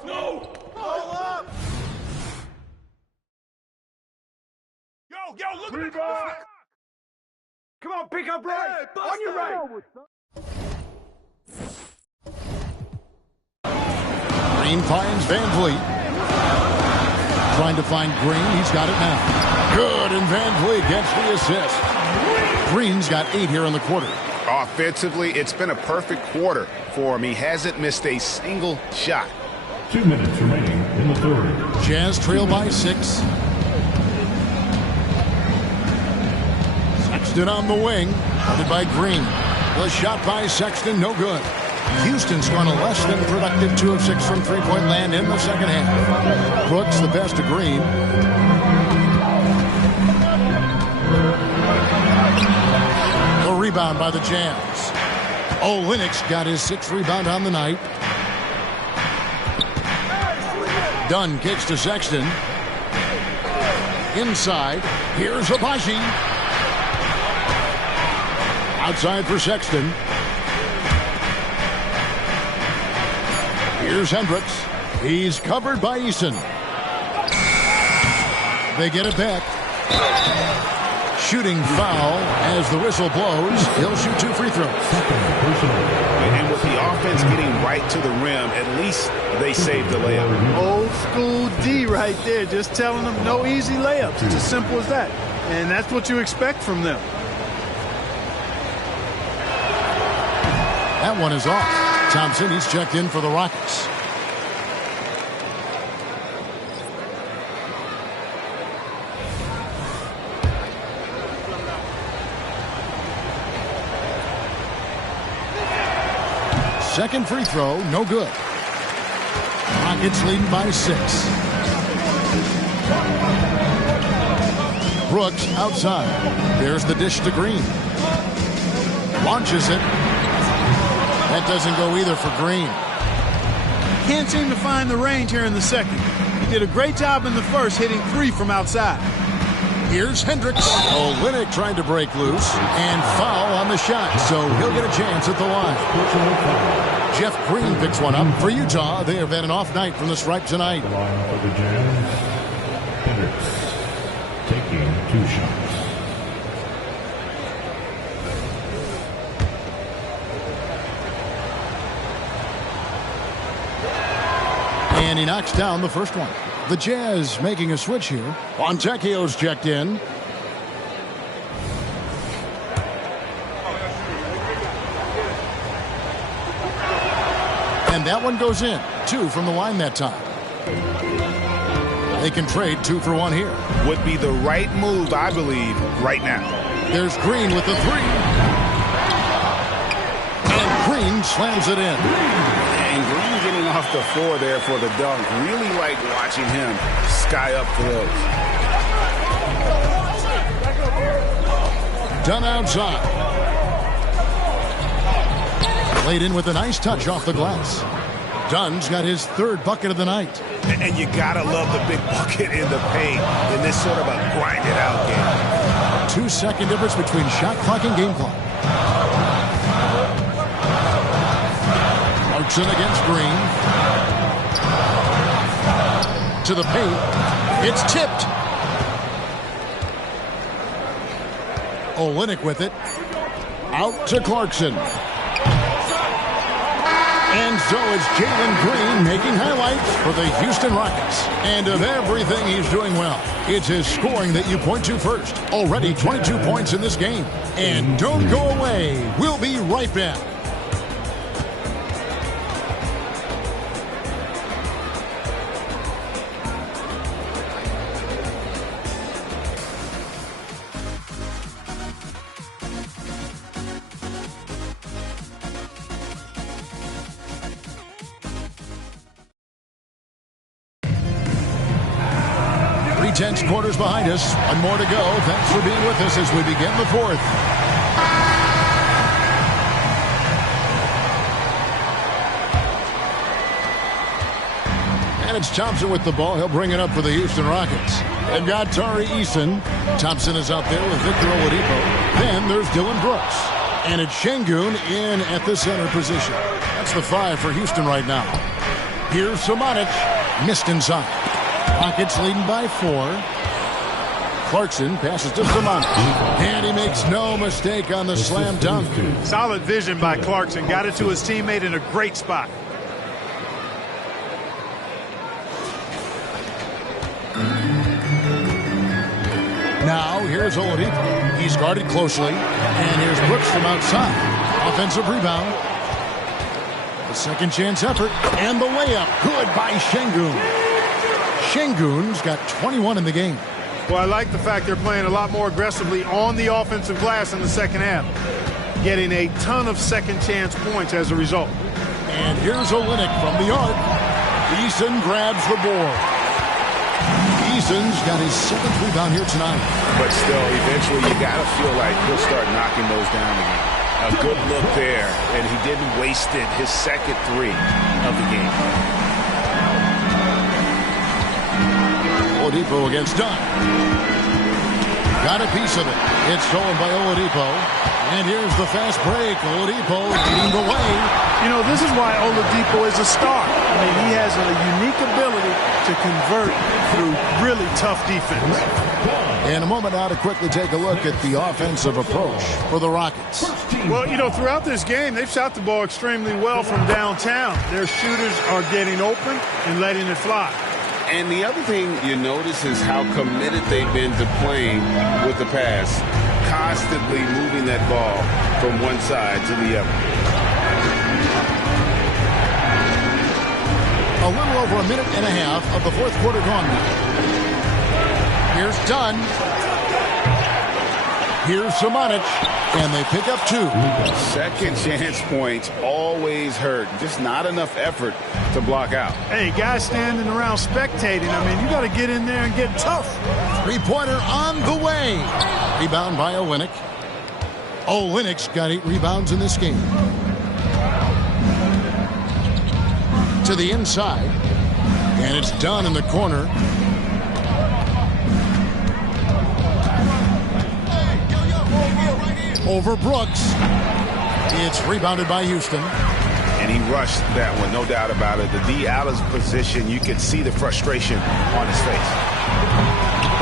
No. Hold up. Yo, look at that. Come on, pick up right. Hey, on your right. Green finds Van Vliet. Trying to find Green. He's got it now. Good, and Van Vliet gets the assist. Green's got 8 here in the quarter. Offensively, it's been a perfect quarter for him. He hasn't missed a single shot. 2 minutes remaining in the third. Jazz trail by 6. Sexton on the wing, guarded by Green. The shot by Sexton, no good. Houston's gone a less than productive 2 of 6 from three-point land in the second half. Brooks the best to Green. The rebound by the Jazz. Olynyk's got his 6th rebound on the night. Dunn kicks to Sexton. Inside, here's Abaji. Outside for Sexton. Here's Hendricks. He's covered by Eason. They get it back. Shooting foul as the whistle blows. He'll shoot 2 free throws. And with the offense getting right to the rim, at least they saved the layup. Old school D right there, just telling them no easy layups. It's as simple as that. And that's what you expect from them. That one is off. Thompson, he's checked in for the Rockets. Second free throw, no good. Rockets leading by 6. Brooks outside. There's the dish to Green. Launches it. That doesn't go either for Green. Can't seem to find the range here in the second. He did a great job in the first, hitting 3 from outside. Here's Hendricks. Olynyk trying to break loose and foul on the shot, so he'll get a chance at the line. Jeff Green picks one up for Utah. They have had an off night from the stripe tonight. The line for the Jazz. Hendricks taking 2 shots. And he knocks down the first one. The Jazz making a switch here. Fontecchio's checked in. And that one goes in. 2 from the line that time. They can trade 2 for 1 here. Would be the right move, I believe, right now. There's Green with the 3. And Green slams it in. And Green getting off the floor there for the dunk. Really like watching him sky up for those. Done outside. Laid in with a nice touch off the glass. Dunn's got his third bucket of the night. And you gotta love the big bucket in the paint in this sort of a grind-it-out game. 2-second difference between shot clock and game clock. Clarkson against Green. To the paint. It's tipped. Olynyk with it. Out to Clarkson. And so it's Jalen Green making highlights for the Houston Rockets. And of everything he's doing well, it's his scoring that you point to first. Already 22 points in this game. And don't go away. We'll be right back. Tense quarters behind us. One more to go. Thanks for being with us as we begin the fourth. And it's Thompson with the ball. He'll bring it up for the Houston Rockets. They've got Tari Eason. Thompson is out there with Victor Oladipo. Then there's Dylan Brooks. And it's Şengün in at the center position. That's the 5 for Houston right now. Here's Samanic. Missed inside. Rockets leading by 4. Clarkson passes to Samanic. And he makes no mistake on the slam dunk. Solid vision by Clarkson. Got it to his teammate in a great spot. Now here's Oladipo. He's guarded closely. And here's Brooks from outside. Offensive rebound. A second chance effort. And the layup. Good by Şengün. Şengün's got 21 in the game. Well, I like the fact they're playing a lot more aggressively on the offensive glass in the second half. Getting a ton of second chance points as a result. And here's Olynyk from the arc. Eason grabs the board. Eason's got his 7th rebound here tonight. But still, eventually you got to feel like he'll start knocking those down again. A good look there, and he didn't waste it. His second 3 of the game. Oladipo against Dunn. Got a piece of it. It's stolen by Oladipo. And here's the fast break. Oladipo leading the way. You know, this is why Oladipo is a star. I mean, he has a unique ability to convert through really tough defense. In a moment now to quickly take a look at the offensive approach for the Rockets. Well, you know, throughout this game, they've shot the ball extremely well from downtown. Their shooters are getting open and letting it fly. And the other thing you notice is how committed they've been to playing with the pass, constantly moving that ball from one side to the other. A little over a minute and a half of the fourth quarter gone now. Here's Dunn. Here's Samanic. And they pick up 2. Second chance points always hurt. Just not enough effort to block out. Hey, guys standing around spectating. I mean, you got to get in there and get tough. Three-pointer on the way. Rebound by Olynyk. Olynyk's got 8 rebounds in this game. To the inside. And it's Dunn in the corner. Over Brooks. It's rebounded by Houston. And he rushed that one, no doubt about it. The D out of position, you could see the frustration on his face.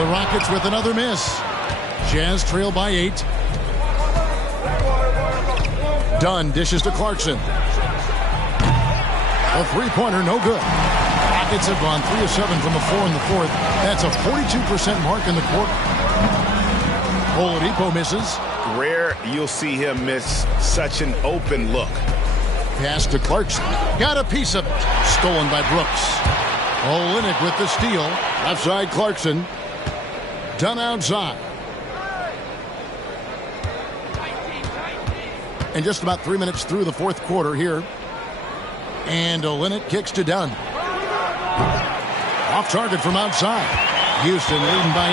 The Rockets with another miss. Jazz trail by 8. Dunn dishes to Clarkson. A three-pointer, no good. Rockets have gone 3 of 7 from the floor in the fourth. That's a 42% mark in the quarter. Oladipo misses. Rare you'll see him miss such an open look. Pass to Clarkson. Got a piece of it. Stolen by Brooks. Olynyk with the steal. Left side Clarkson. Dunn outside. And just about 3 minutes through the fourth quarter here. And Olynyk kicks to Dunn. Off target from outside. Houston leading by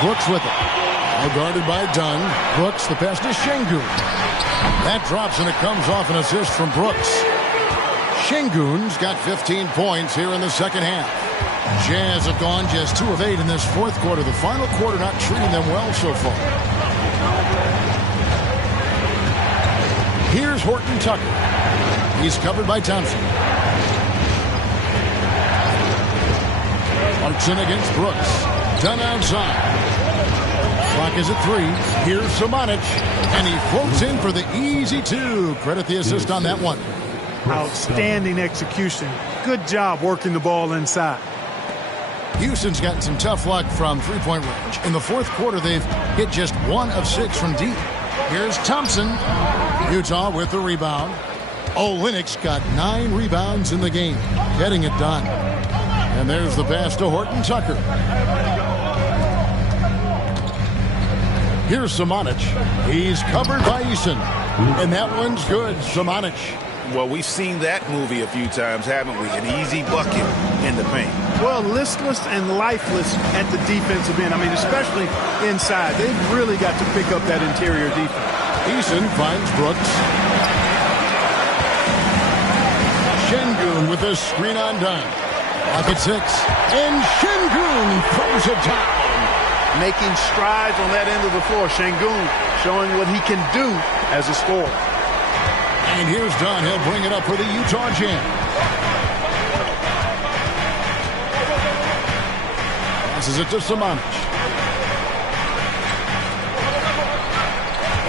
8. Brooks with it. Now guarded by Dunn. Brooks, the pass to Şengün. That drops and it comes off an assist from Brooks. Şengün's got 15 points here in the second half. Jazz have gone just 2 of 8 in this fourth quarter. The final quarter not treating them well so far. Here's Horton Tucker. He's covered by Thompson. Clarkson against Brooks. Done outside. Clock is at 3. Here's Samanic. And he floats in for the easy 2. Credit the assist on that one. Outstanding execution. Good job working the ball inside. Houston's gotten some tough luck from three-point range. In the fourth quarter, they've hit just 1 of 6 from deep. Here's Thompson. Utah with the rebound. Olynyk's got 9 rebounds in the game, getting it done. And there's the pass to Horton Tucker. Here's Samanic. He's covered by Eason. And that one's good. Samanic. Well, we've seen that movie a few times, haven't we? An easy bucket in the paint. Well, listless and lifeless at the defensive end. I mean, especially inside. They've really got to pick up that interior defense. Eason finds Brooks. Şengün with a screen on dime. Lock at 6. And Şengün throws it down. Making strides on that end of the floor. Şengün showing what he can do as a scorer. And here's Dunn. He'll bring it up for the Utah Jam. Passes it to Samanic.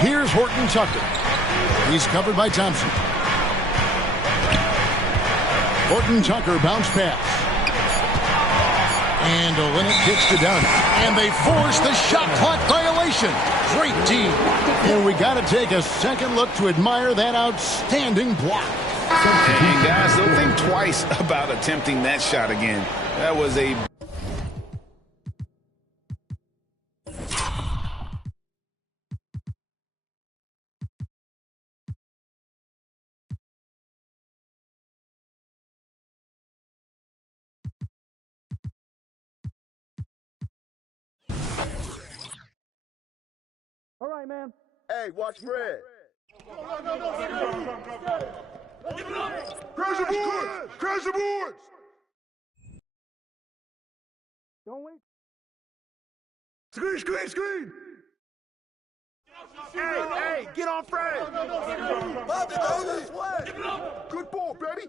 Here's Horton Tucker. He's covered by Thompson. Horton Tucker bounce pass. And Olynyk kicks to Dunn. And they force the shot clock violation. Great team. And we got to take a second look to admire that outstanding block. And guys, don't think twice about attempting that shot again. That was a... All right, man. Hey, watch Fred. Crash the boards! Crash the boards! Don't wait. Screen, screen, screen! Hey, get on Fred! Good ball, baby!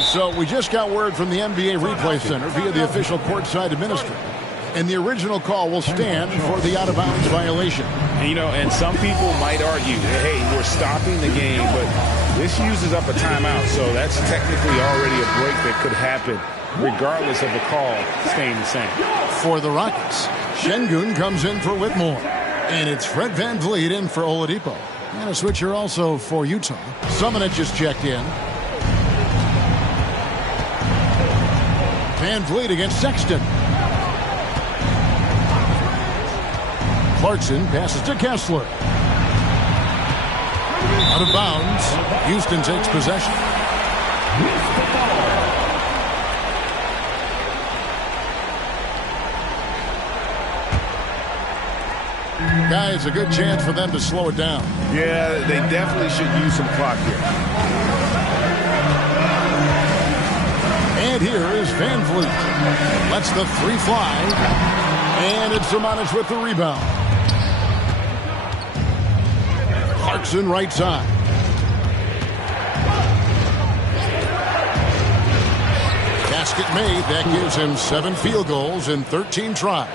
So we just got word from the NBA Replay Center via the official courtside administrator. And the original call will stand for the out-of-bounds violation. And some people might argue, hey, we're stopping the game, but this uses up a timeout, so that's technically already a break that could happen, regardless of the call staying the same. For the Rockets, Şengün comes in for Whitmore. And it's Fred VanVleet in for Oladipo. And a switcher also for Utah. Summonich just checked in. VanVleet against Sexton. Clarkson passes to Kessler. Out of bounds. Houston takes possession. Guys, a good chance for them to slow it down. Yeah, they definitely should use some clock here. And here is VanVleet. Lets the three fly. And it's Summonich with the rebound. Clarkson right side. Basket made. That gives him 7 field goals in 13 tries.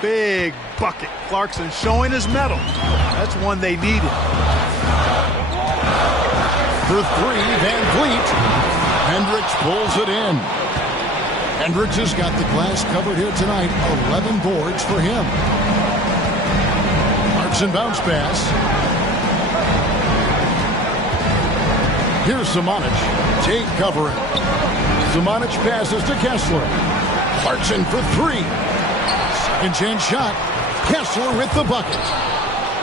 Big bucket. Clarkson showing his mettle. That's one they needed. For 3, VanVleet. Hendricks pulls it in. Hendricks has got the glass covered here tonight. 11 boards for him. Clarkson bounce pass. Here's Summonich. Tate covering. Summonich passes to Kessler. Clarkson for 3. Second chance shot. Kessler with the bucket.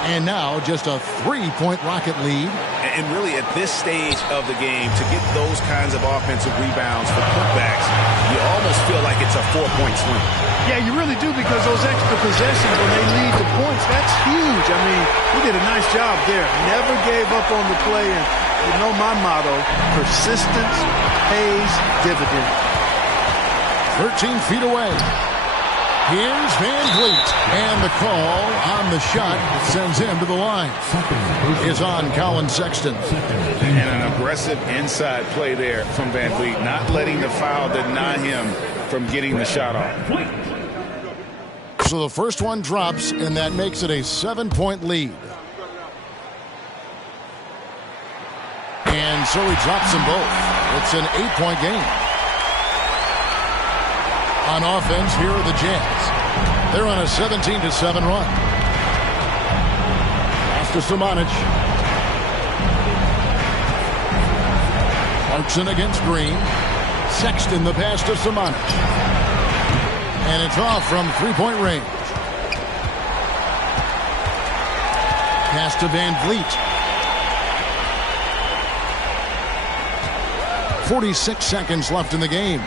And now just a 3-point Rocket lead. And really at this stage of the game, to get those kinds of offensive rebounds for putbacks, you almost feel like it's a 4-point swing. Yeah, you really do, because those extra possessions when they lead to points, that's huge. I mean, he did a nice job there. Never gave up on the play. And you know my motto, persistence pays dividends. 13 feet away. Here's VanVleet. And the call on the shot sends him to the line. Is on Colin Sexton. And an aggressive inside play there from VanVleet, not letting the foul deny him from getting the shot off. So the first one drops, and that makes it a 7-point lead. And so he drops them both. It's an 8-point game. On offense, here are the Jazz. They're on a 17-7 run. Pass to Summonich. Clarkson against Green. Sexton the pass to Summonich. And it's off from 3-point range. Pass to VanVleet. 46 seconds left in the game.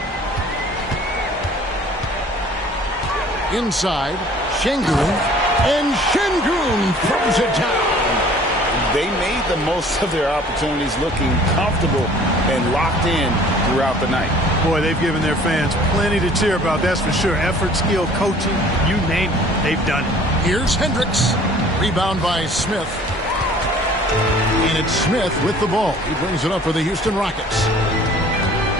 Inside, Şengün, and Şengün throws it down. They made the most of their opportunities, looking comfortable and locked in throughout the night. Boy, they've given their fans plenty to cheer about, that's for sure. Effort, skill, coaching, you name it, they've done it. Here's Hendricks. Rebound by Smith. And it's Smith with the ball. He brings it up for the Houston Rockets.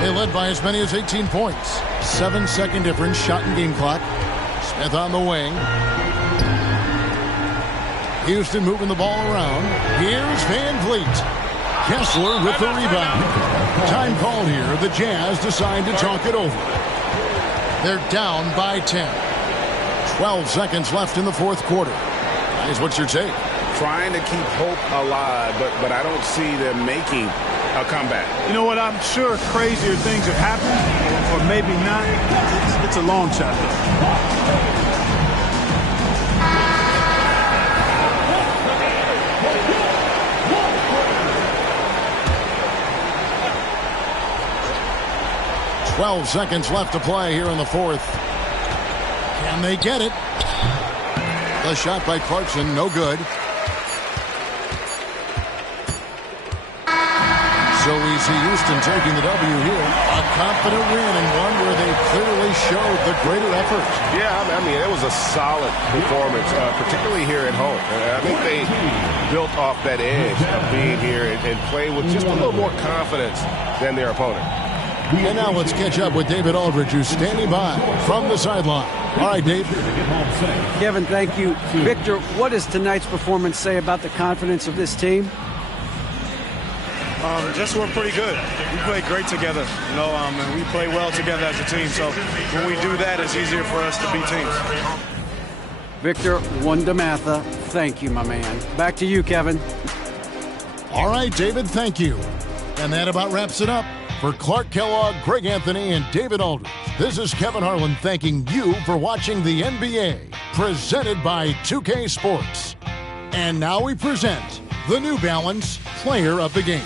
They led by as many as 18 points. 7-second difference, shot and game clock. Smith on the wing. Houston moving the ball around. Here's VanVleet. Kessler with the rebound. Time called here. The Jazz decide to talk it over. They're down by 10. 12 seconds left in the fourth quarter. Guys, what's your take? Trying to keep hope alive, but I don't see them making a comeback. You know what? I'm sure crazier things have happened, or maybe not. It's a long shot, though. Twelve seconds left to play here in the fourth. Can they get it? The shot by Clarkson, no good. so easy. Houston taking the W here. A confident win and one where they clearly showed the greater effort. Yeah, I mean, it was a solid performance, particularly here at home. I think they built off that edge of being here and play with just a little more confidence than their opponent. And now let's catch up with David Aldridge, who's standing by from the sideline. All right, Dave. Kevin, thank you. Victor, what does tonight's performance say about the confidence of this team? Just we're pretty good. We play great together, and we play well together as a team. So when we do that, it's easier for us to beat teams. Victor Wondermatha, thank you, my man. Back to you, Kevin. All right, David, thank you. And that about wraps it up. For Clark Kellogg, Greg Anthony, and David Aldridge, this is Kevin Harlan thanking you for watching the NBA, presented by 2K Sports. And now we present the New Balance Player of the Game.